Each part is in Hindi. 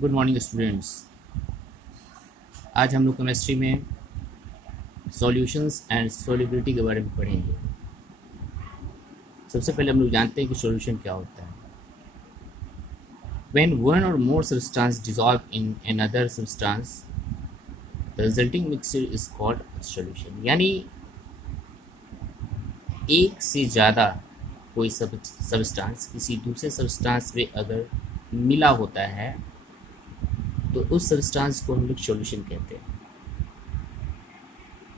Good morning students. आज हम लोग केमिस्ट्री में सॉल्यूशंस एंड सॉल्युबिलिटी के बारे में पढ़ेंगे। सबसे पहले हम लोग जानते हैं कि सॉल्यूशन क्या होता है। व्हेन वन और more substance dissolve in another substance the resulting mixture is called solution. यानी एक से ज़्यादा कोई सब्सटेंस किसी दूसरे सब्सटेंस में अगर मिला होता है तो उस सब्सटेंस को हम लोग सॉल्यूशन कहते हैं।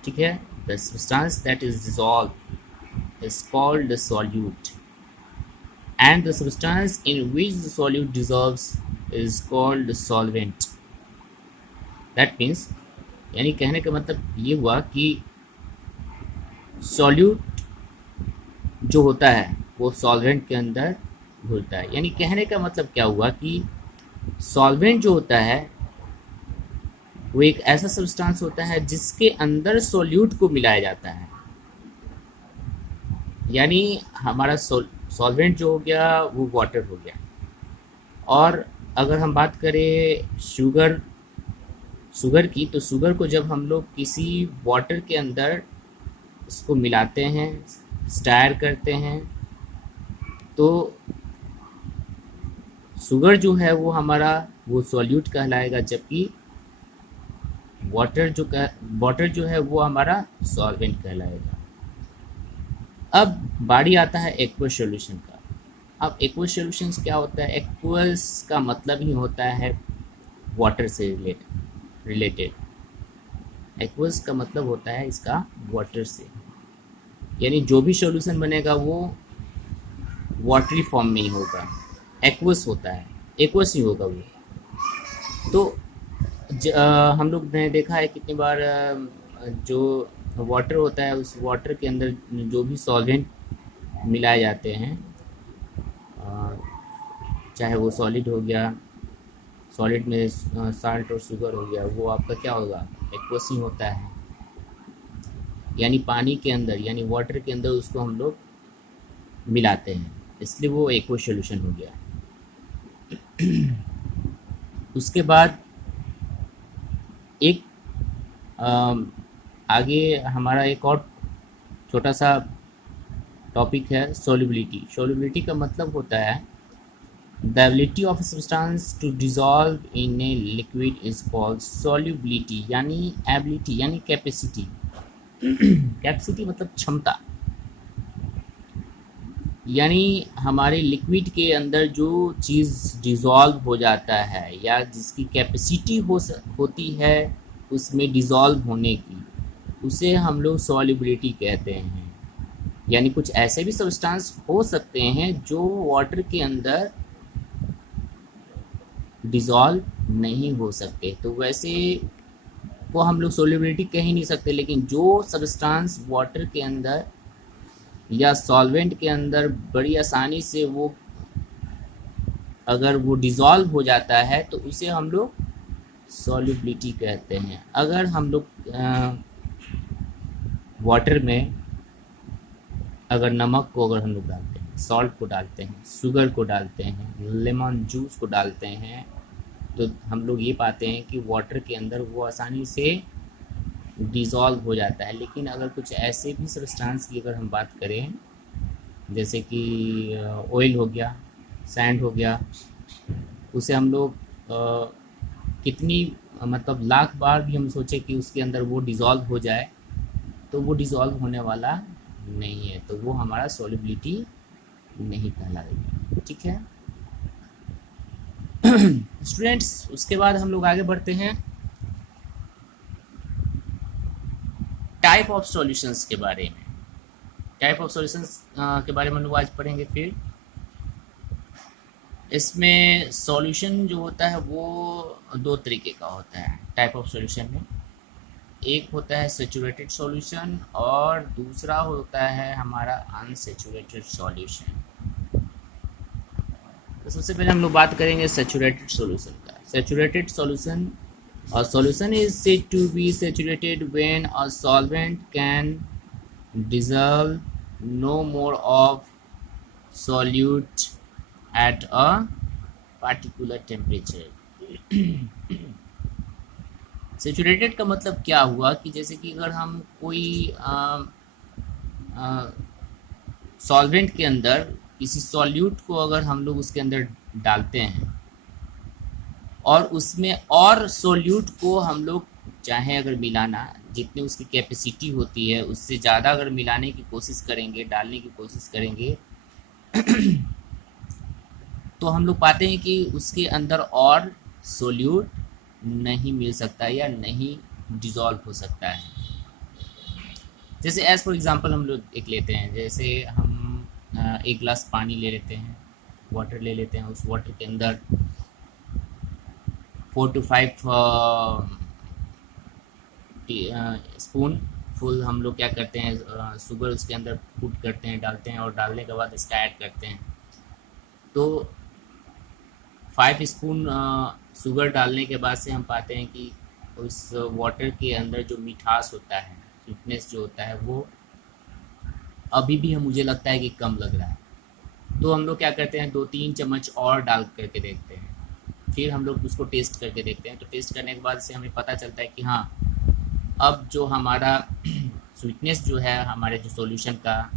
ठीक है, the substance that is dissolve is called the solute and the substance in which the solute dissolves is called the solvent. That means, यानी कहने का मतलब ये हुआ कि सॉल्यूट जो होता है वो सॉल्वेंट के अंदर घुलता है। यानी कहने का मतलब क्या हुआ कि सॉल्वेंट जो होता है वो एक ऐसा सब्सटेंस होता है जिसके अंदर सॉल्यूट को मिलाया जाता है। यानी हमारा सॉल्वेंट जो हो गया वो वाटर हो गया। और अगर हम बात करें शुगर की, तो शुगर को जब हम लोग किसी वाटर के अंदर उसको मिलाते हैं, स्टायर करते हैं, तो शुगर जो है वो हमारा वो सॉल्यूट कहलाएगा, जबकि वाटर जो है वो हमारा सॉल्वेंट कहलाएगा। अब बारी आता है एक्वस सॉल्यूशन का। अब एक्वस सॉल्यूशन क्या होता है? एक्वस का मतलब ही होता है वाटर से रिलेटेड। एक्वस का मतलब होता है इसका वाटर से, यानी जो भी सॉल्यूशन बनेगा वो वाटरी फॉर्म में ही होगा, एक्वस होता है, एक्वस ही होगा वो। तो हम लोग ने देखा है कितनी बार जो वाटर होता है उस वाटर के अंदर जो भी सॉल्वेंट मिलाए जाते हैं, चाहे वो सॉलिड हो गया, सॉलिड में साल्ट और शुगर हो गया, वो आपका क्या होगा? एक्वस ही होता है। यानी पानी के अंदर, यानी वाटर के अंदर उसको हम लोग मिलाते हैं, इसलिए वो एक्वस सॉल्यूशन हो गया। उसके बाद एक आगे हमारा एक और छोटा सा टॉपिक है सॉल्युबिलिटी। सॉल्युबिलिटी का मतलब होता है the ability of substance to dissolve in a liquid is called solubility. यानी एबिलिटी यानी कैपेसिटी। कैपेसिटी मतलब क्षमता, यानी हमारे लिक्विड के अंदर जो चीज़ डिसॉल्व हो जाता है या जिसकी कैपेसिटी होती है उसमें डिसॉल्व होने की, उसे हम लोग सॉल्युबिलिटी कहते हैं। यानी कुछ ऐसे भी सब्सटेंस हो सकते हैं जो वाटर के अंदर डिसॉल्व नहीं हो सकते, तो वैसे को हम लोग सॉल्युबिलिटी कह ही नहीं सकते। लेकिन जो सब्सटेंस वाटर के अंदर या सॉल्वेंट के अंदर बड़ी आसानी से वो अगर वो डिसॉल्व हो जाता है तो उसे हम लोग सॉल्युबिलिटी कहते हैं। अगर हम लोग वाटर में अगर नमक को अगर हम लोग डालते हैं, सॉल्ट को डालते हैं, शुगर को डालते हैं, लेमन जूस को डालते हैं, तो हम लोग ये पाते हैं कि वाटर के अंदर वो आसानी से डिसॉल्व हो जाता है। लेकिन अगर कुछ ऐसे भी सब्सटेंस की अगर हम बात करें, जैसे कि ऑयल हो गया, सैंड हो गया, उसे हम लोग कितनी मतलब लाख बार भी हम सोचे कि उसके अंदर वो डिसॉल्व हो जाए तो वो डिसॉल्व होने वाला नहीं है, तो वो हमारा सॉल्युबिलिटी नहीं कहलाएगी। ठीक है स्टूडेंट्स, उसके बाद हम लोग आगे बढ़ते हैं टाइप ऑफ सॉल्यूशंस के बारे में। टाइप ऑफ सॉल्यूशंस के बारे में हम लोग आज पढ़ेंगे। फिर इसमें सॉल्यूशन जो होता है वो दो तरीके का होता है टाइप ऑफ सॉल्यूशन में। एक होता है सैचुरेटेड सॉल्यूशन और दूसरा होता है हमारा अनसैचुरेटेड सॉल्यूशन। तो सबसे पहले हम लोग बात करेंगे सैचुरेटेड सॉल्यूशन का। Saturated solution, a solution is said to be saturated when a solvent can dissolve no more of solute at a particular temperature। Saturated का मतलब क्या हुआ कि जैसे कि अगर हम कोई सॉल्वेंट के अंदर किसी सॉल्यूट को अगर हम लोग उसके अंदर डालते हैं और उसमें और सॉल्यूट को हम लोग चाहे अगर मिलाना, जितनी उसकी कैपेसिटी होती है उससे ज़्यादा अगर मिलाने की कोशिश करेंगे, डालने की कोशिश करेंगे, तो हम लोग पाते हैं कि उसके अंदर और सॉल्यूट नहीं मिल सकता या नहीं डिज़ोल्व हो सकता है। जैसे एज फॉर एग्जांपल हम लोग एक लेते हैं, जैसे हम एक गिलास पानी ले लेते हैं, वाटर ले लेते हैं, उस वाटर के अंदर 4 to 5 स्पून फुल हम लोग क्या करते हैं, शुगर उसके अंदर पुट करते हैं, डालते हैं, और डालने के बाद इसका ऐड करते हैं। तो 5 स्पून शुगर डालने के बाद से हम पाते हैं कि उस वाटर के अंदर जो मिठास होता है, स्वीटनेस जो होता है, वो अभी भी हम मुझे लगता है कि कम लग रहा है। तो हम लोग क्या करते हैं, 2-3 चम्मच और डाल करके देखते हैं, फिर हम लोग उसको टेस्ट करके देखते हैं। तो टेस्ट करने के बाद से हमें पता चलता है कि हाँ, अब जो हमारा स्वीटनेस जो है हमारे जो सॉल्यूशन का,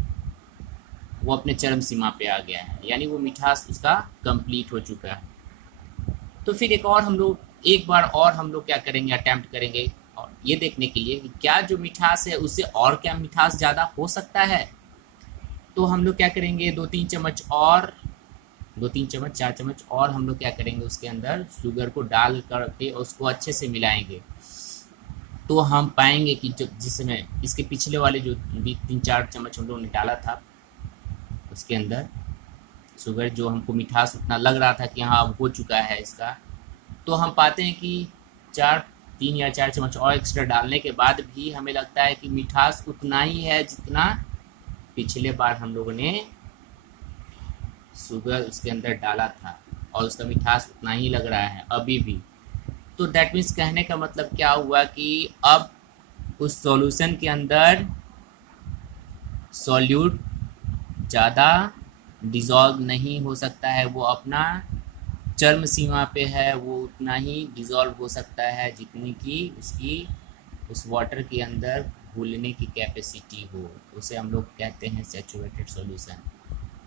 वो अपने चरम सीमा पे आ गया है, यानी वो मिठास उसका कंप्लीट हो चुका है। तो फिर एक बार और हम लोग क्या करेंगे, अटैम्प्ट करेंगे और ये देखने के लिए कि क्या जो मिठास है उससे और क्या मिठास ज़्यादा हो सकता है। तो हम लोग क्या करेंगे, 2-3 चम्मच और, 2-3 चम्मच 4 चम्मच और हम लोग क्या करेंगे, उसके अंदर शुगर को डाल करके उसको अच्छे से मिलाएंगे। तो हम पाएंगे कि जिस समय इसके पिछले वाले जो 3-4 चम्मच हम लोगों ने डाला था उसके अंदर शुगर, जो हमको मिठास उतना लग रहा था कि हाँ अब हो चुका है इसका, तो हम पाते हैं कि 3 या 4 चम्मच और एक्स्ट्रा डालने के बाद भी हमें लगता है कि मिठास उतना ही है जितना पिछले बार हम लोगों ने शुगर उसके अंदर डाला था, और उसका मिठास उतना ही लग रहा है अभी भी। तो दैट मीन्स कहने का मतलब क्या हुआ कि अब उस सॉल्यूशन के अंदर सॉल्यूट ज़्यादा डिज़ोल्व नहीं हो सकता है, वो अपना चरम सीमा पे है, वो उतना ही डिज़ोल्व हो सकता है जितनी कि उसकी उस वाटर के अंदर घुलने की कैपेसिटी हो। उसे हम लोग कहते हैं सैचुरेटेड सॉल्यूशन।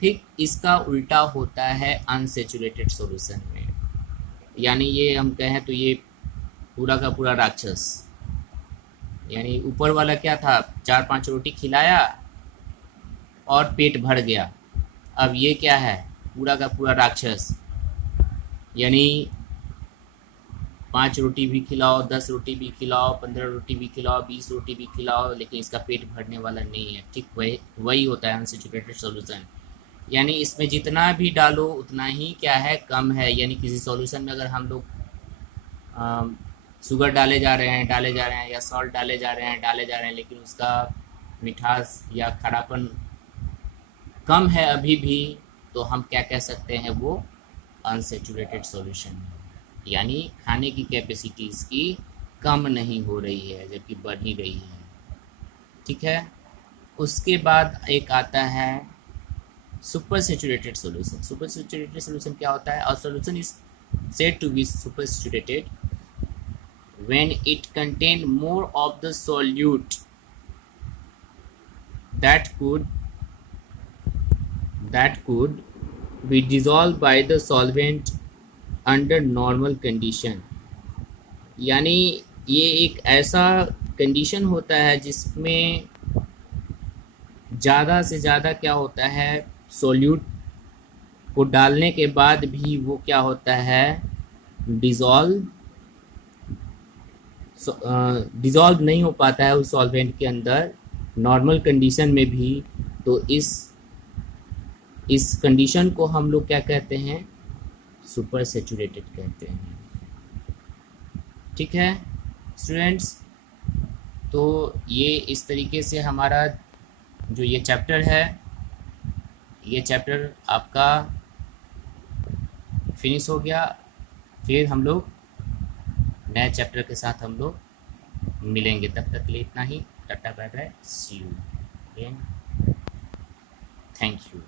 ठीक इसका उल्टा होता है अनसैचुरेटेड सॉल्यूशन में, यानी ये हम कहें तो ये पूरा का पूरा राक्षस, यानी ऊपर वाला क्या था, 4-5 रोटी खिलाया और पेट भर गया। अब ये क्या है, पूरा का पूरा राक्षस, यानी 5 रोटी भी खिलाओ, 10 रोटी भी खिलाओ, 15 रोटी भी खिलाओ, 20 रोटी भी खिलाओ, लेकिन इसका पेट भरने वाला नहीं है। ठीक वही होता है अनसैचुरेटेड सॉल्यूशन, यानी इसमें जितना भी डालो उतना ही क्या है, कम है। यानी किसी सॉल्यूशन में अगर हम लोग शुगर डाले जा रहे हैं या सॉल्ट डाले जा रहे हैं, लेकिन उसका मिठास या खरापन कम है अभी भी, तो हम क्या कह सकते हैं, वो अनसैचुरेटेड सॉल्यूशन है, यानी खाने की कैपेसिटी इसकी कम नहीं हो रही है जबकि बढ़ ही रही है। ठीक है, उसके बाद एक आता है super saturated solution. Super saturated solution क्या होता है, a solution is said to be super saturated when it contain more of the solute that could be dissolved by the solvent under normal condition। यानी ये एक ऐसा कंडीशन होता है जिसमें ज़्यादा से ज़्यादा क्या होता है, सोल्यूट को डालने के बाद भी वो क्या होता है, डिज़ोल्व नहीं हो पाता है उस सॉल्वेंट के अंदर नॉर्मल कंडीशन में भी। तो इस कंडीशन को हम लोग क्या कहते हैं, सुपर सैचुरेटेड कहते हैं। ठीक है स्टूडेंट्स, तो ये इस तरीके से हमारा जो ये चैप्टर है, ये चैप्टर आपका फिनिश हो गया। फिर हम लोग नए चैप्टर के साथ हम लोग मिलेंगे, तब तक के लिए इतना ही। Tata bye bye, see you again, thank you.